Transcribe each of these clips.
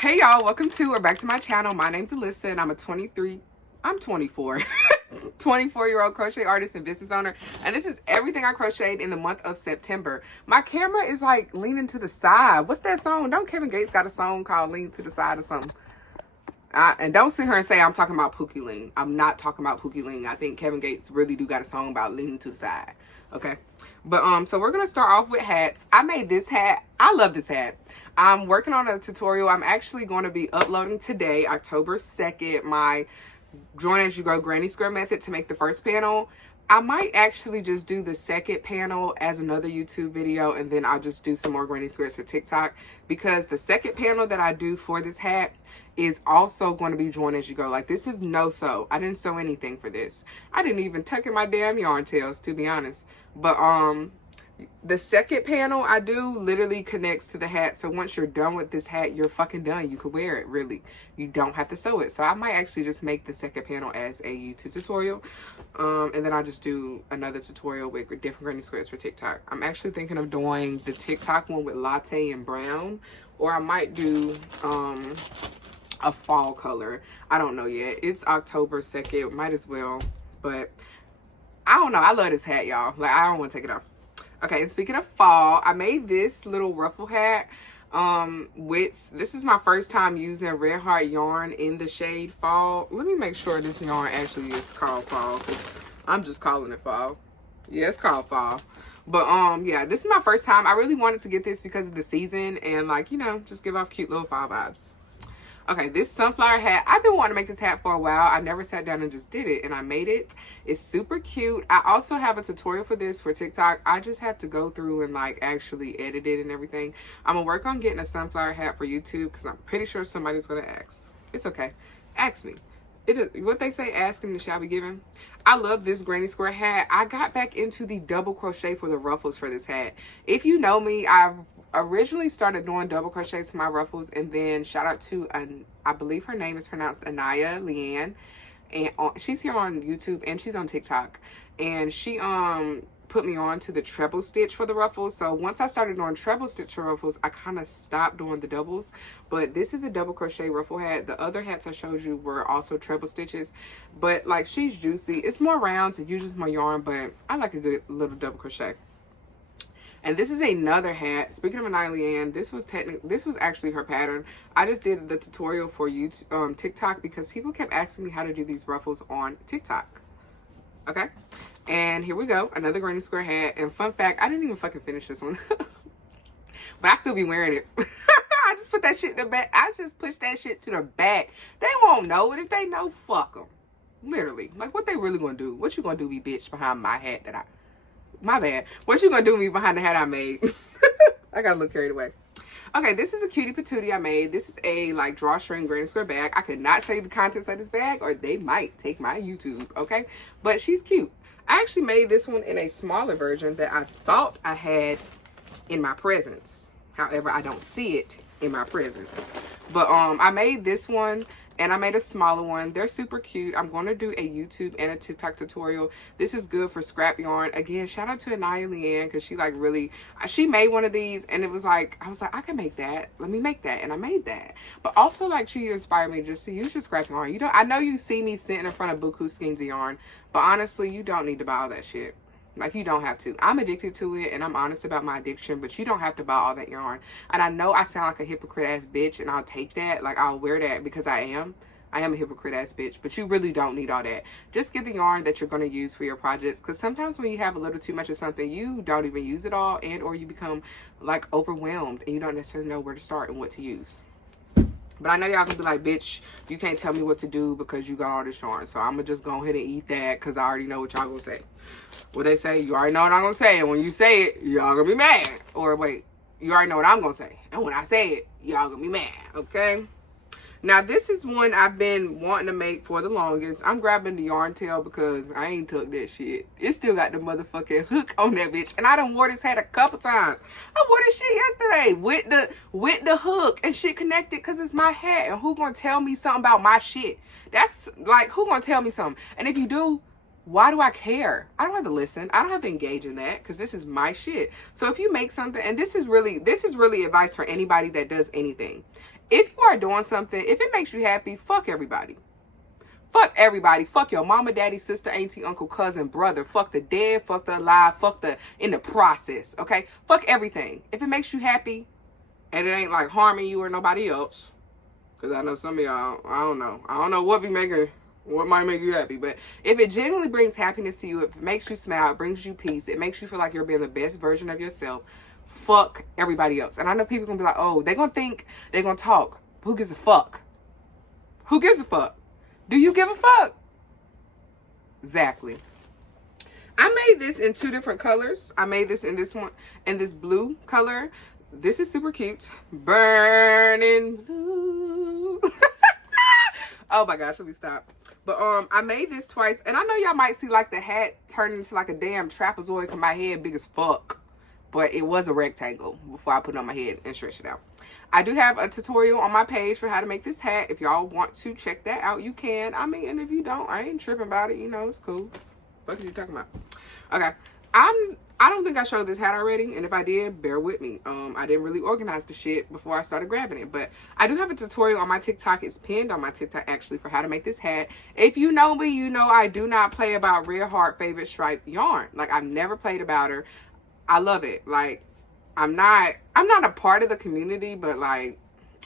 Hey y'all, welcome to or back to my channel. My name's Alyssa and I'm 24 24-year-old crochet artist and business owner, and this is everything I crocheted in the month of September. My camera is like leaning to the side. What's that song? Don't Kevin Gates got a song called Lean to the Side or something? And don't sit here and say I'm talking about Pookie Lean. I'm not talking about Pookie Lean. I think Kevin Gates really do got a song about leaning to the side. Okay. But so we're gonna start off with hats. I made this hat. I love this hat. I'm working on a tutorial. I'm actually going to be uploading today, October 2nd, my join as you go granny square method to make the first panel. I might actually just do the second panel as another YouTube video, and then I'll just do some more granny squares for TikTok, because the second panel that I do for this hat is also going to be join as you go. Like, this is no sew. I didn't sew anything for this. I didn't even tuck in my damn yarn tails, to be honest. But the second panel I do literally connects to the hat. So once you're done with this hat, you're fucking done. You could wear it, really. You don't have to sew it. So I might actually just make the second panel as a YouTube tutorial. And then I'll just do another tutorial with different granny squares for TikTok. I'm actually thinking of doing the TikTok one with latte and brown. Or I might do a fall color. I don't know yet. It's October 2nd. Might as well. But I don't know. I love this hat, y'all. Like, I don't want to take it off. Okay, and speaking of fall, I made this little ruffle hat this is my first time using Red Heart yarn in the shade fall. Let me make sure this yarn actually is called fall, because I'm just calling it fall. Yeah, it's called fall. But yeah, this is my first time. I really wanted to get this because of the season and, like, you know, just give off cute little fall vibes. Okay, this sunflower hat, I've been wanting to make this hat for a while. I never sat down and just did it, and I made it. It's super cute. I also have a tutorial for this for TikTok. I just have to go through and, like, actually edit it and everything. I'm going to work on getting a sunflower hat for YouTube, because I'm pretty sure somebody's going to ask. It's okay. Ask me. What they say, asking shall be given. I love this granny square hat. I got back into the double crochet for the ruffles for this hat. If you know me, I've originally started doing double crochets for my ruffles, and then shout out to I believe her name is pronounced Anaya Leanne, and she's here on YouTube and she's on TikTok, and she put me on to the treble stitch for the ruffles. So once I started doing treble stitch for ruffles, I kind of stopped doing the doubles. But this is a double crochet ruffle hat. The other hats I showed you were also treble stitches, but like, she's juicy. It's more rounds and uses more yarn, but I like a good little double crochet. And this is another hat. Speaking of Anaya Leanne, this was actually her pattern. I just did the tutorial for YouTube, TikTok, because people kept asking me how to do these ruffles on TikTok. Okay, and here we go, another granny square hat. And fun fact, I didn't even fucking finish this one, but I still be wearing it. I just put that shit in the back. I just push that shit to the back. They won't know, and if they know, fuck them. Literally, like, what they really gonna do? What you gonna do, me bitch, behind my hat that my bad. What you gonna do me behind the hat I made? I got a little carried away. Okay, this is a cutie patootie I made. This is a, like, drawstring granny square bag. I could not show you the contents of this bag, or they might take my YouTube, okay? But she's cute. I actually made this one in a smaller version that I thought I had in my presents. However, I don't see it in my presents. But I made this one, and I made a smaller one. They're super cute. I'm going to do a YouTube and a TikTok tutorial. This is good for scrap yarn. Again, shout out to Anaya Leanne, because she, like, really, she made one of these, and it was like, I was like, I can make that. Let me make that. And I made that. But also, like, she inspired me just to use your scrap yarn. I know you see me sitting in front of buku skeins of yarn, but honestly, you don't need to buy all that shit. Like, you don't have to. I'm addicted to it, and I'm honest about my addiction, but you don't have to buy all that yarn. And I know I sound like a hypocrite ass bitch, and I'll take that. Like, I'll wear that because I am a hypocrite ass bitch, but you really don't need all that. Just get the yarn that you're going to use for your projects, because sometimes when you have a little too much of something, you don't even use it all, and or you become, like, overwhelmed, and you don't necessarily know where to start and what to use. But I know y'all can be like, bitch, you can't tell me what to do because you got all this yarn. So I'm going to just go ahead and eat that, because I already know what y'all going to say. What they say, you already know what I'm going to say. And when you say it, y'all going to be mad. Or wait, you already know what I'm going to say. And when I say it, y'all going to be mad. Okay? Now, this is one I've been wanting to make for the longest. I'm grabbing the yarn tail because I ain't took that shit. It still got the motherfucking hook on that bitch. And I done wore this hat a couple times. I wore this shit yesterday with the hook and shit connected, because it's my hat. And who gonna tell me something about my shit? That's like, who gonna tell me something? And if you do, why do I care? I don't have to listen. I don't have to engage in that, because this is my shit. So if you make something, and this is really advice for anybody that does anything. if you are doing something, if it makes you happy, fuck everybody. Fuck everybody. Fuck your mama, daddy, sister, auntie, uncle, cousin, brother. Fuck the dead. Fuck the alive. Fuck the in the process. Okay? Fuck everything. If it makes you happy and it ain't like harming you or nobody else. Because I know some of y'all, I don't know. I don't know what might make you happy. But if it genuinely brings happiness to you, if it makes you smile, it brings you peace, it makes you feel like you're being the best version of yourself, fuck everybody else. And I know people gonna be like, oh, they're gonna think, they're gonna talk. Who gives a fuck? Who gives a fuck? Do you give a fuck? Exactly. I made this in 2 different colors. I made this in this one, in this blue color. This is super cute. Burning blue. Oh my gosh, let me stop. But I made this twice. And I know y'all might see like the hat turn into like a damn trapezoid because my head big as fuck. But it was a rectangle before I put it on my head and stretch it out. I do have a tutorial on my page for how to make this hat. If y'all want to check that out, you can. I mean, and if you don't, I ain't tripping about it. You know, it's cool. What are you talking about? Okay. I don't think I showed this hat already. And if I did, bear with me. I didn't really organize the shit before I started grabbing it. But I do have a tutorial on my TikTok. It's pinned on my TikTok, actually, for how to make this hat. If you know me, you know I do not play about Red Heart favorite stripe yarn. Like, I've never played about her. I love it. Like, I'm not a part of the community, but like,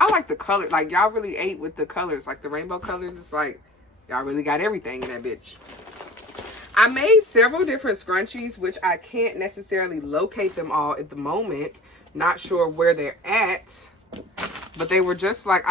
I like the color. Like, y'all really ate with the colors. Like, the rainbow colors, it's like, y'all really got everything in that bitch. I made several different scrunchies, which I can't necessarily locate them all at the moment. Not sure where they're at. But they were just like,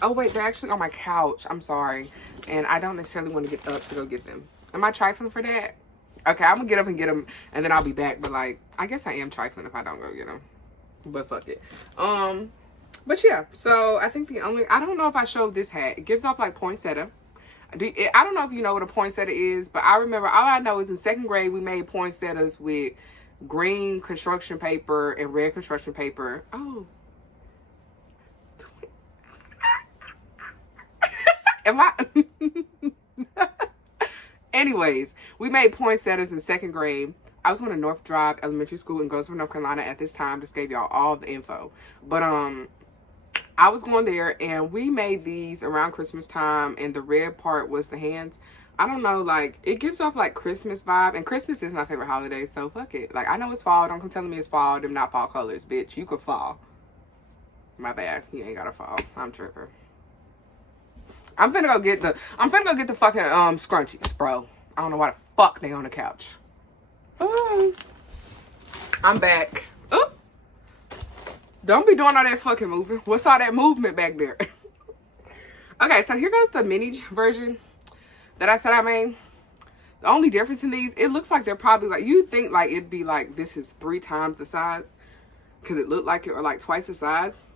oh wait, they're actually on my couch. I'm sorry. And I don't necessarily want to get up to go get them. Am I trifling for that? Okay, I'm gonna get up and get them, and then I'll be back. But like, I guess I am trifling if I don't go get them. But fuck it. But yeah. So I think I don't know if I showed this hat. It gives off like poinsettia. I don't know if you know what a poinsettia is, but I remember, all I know is in 2nd grade we made poinsettias with green construction paper and red construction paper. Oh. Am I? Anyways, we made poinsettias in 2nd grade. I was going to North Drive Elementary School in Goldsboro, North Carolina at this time. Just gave y'all all the info. But I was going there and we made these around Christmas time, and the red part was the hands. I don't know, like, it gives off like Christmas vibe, and Christmas is my favorite holiday, so fuck it. Like, I know it's fall. Don't come telling me it's fall. Them not fall colors, bitch. You could fall. My bad. You ain't gotta fall. I'm tripping. I'm finna go get the fucking scrunchies, bro. I don't know why the fuck they on the couch. Oh, I'm back. Oh, don't be doing all that fucking moving. What's all that movement back there? Okay, so here goes the mini version that I said I made. The only difference in these, it looks like they're probably like, you'd think like it'd be like this is 3 times the size, because it looked like it, or like twice the size.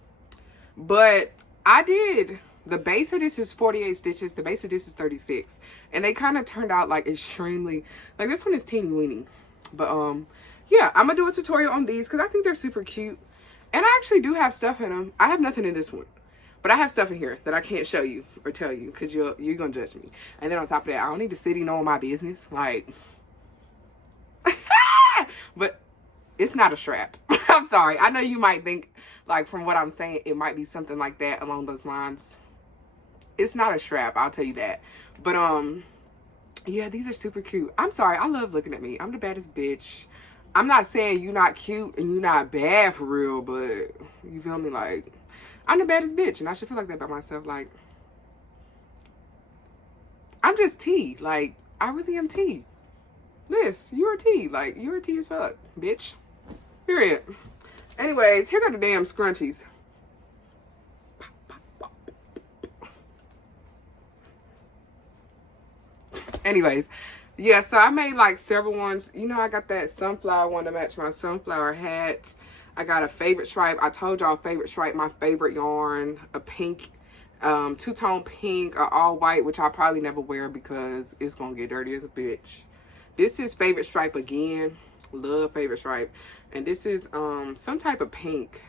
But I did. The base of this is 48 stitches. The base of this is 36. And they kind of turned out like extremely, like this one is teeny weeny. But yeah, I'm going to do a tutorial on these because I think they're super cute. And I actually do have stuff in them. I have nothing in this one. But I have stuff in here that I can't show you or tell you because you're going to judge me. And then on top of that, I don't need the city knowing my business. Like, but it's not a strap. I'm sorry. I know you might think, like, from what I'm saying, it might be something like that along those lines. It's not a strap, I'll tell you that. But yeah, these are super cute. I'm sorry, I love looking at me. I'm the baddest bitch. I'm not saying you not cute and you not bad for real, but you feel me? Like, I'm the baddest bitch, and I should feel like that about myself. Like, I'm just T. Like, I really am T. Liz, you're a T. Like, you're a T as fuck, bitch. Period. Anyways, here go the damn scrunchies. Anyways, yeah, so I made like several ones. You know, I got that sunflower one to match my sunflower hat. I got a favorite stripe. I told y'all favorite stripe, my favorite yarn, a pink, two-tone pink, or all white, which I'll probably never wear because it's gonna get dirty as a bitch. This is favorite stripe again. Love favorite stripe. And this is some type of pink.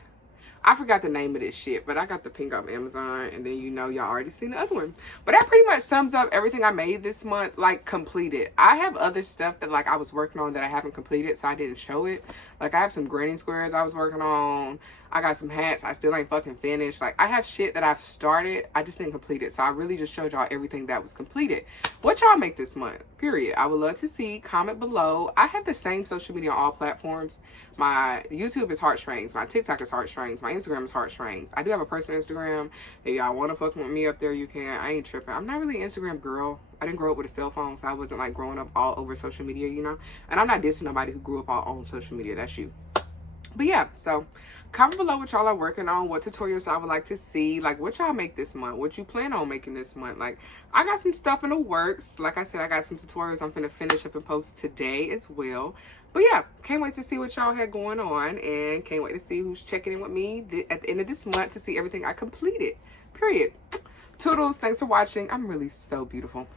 I forgot the name of this shit, but I got the pink off Amazon, and then you know y'all already seen the other one. But that pretty much sums up everything I made this month, like, completed. I have other stuff that, like, I was working on that I haven't completed, so I didn't show it. Like, I have some granny squares I was working on. I got some hats I still ain't fucking finished. Like, I have shit that I've started, I just didn't complete it. So I really just showed y'all everything that was completed. What y'all make this month? Period. I would love to see. Comment below. I have the same social media on all platforms. My YouTube is HeartStrangz. My TikTok is HeartStrangz. My Instagram is HeartStrangz. I do have a personal Instagram. If y'all want to fuck with me up there, you can. I ain't tripping. I'm not really an Instagram girl. I didn't grow up with a cell phone, so I wasn't like growing up all over social media, you know? And I'm not dissing nobody who grew up all on social media. That's you. But yeah, so comment below what y'all are working on, what tutorials I would like to see, like what y'all make this month, what you plan on making this month. Like, I got some stuff in the works. Like I said, I got some tutorials I'm finna finish up and post today as well. But yeah, can't wait to see what y'all had going on, and can't wait to see who's checking in with me at the end of this month to see everything I completed. Period. Toodles, thanks for watching. I'm really so beautiful.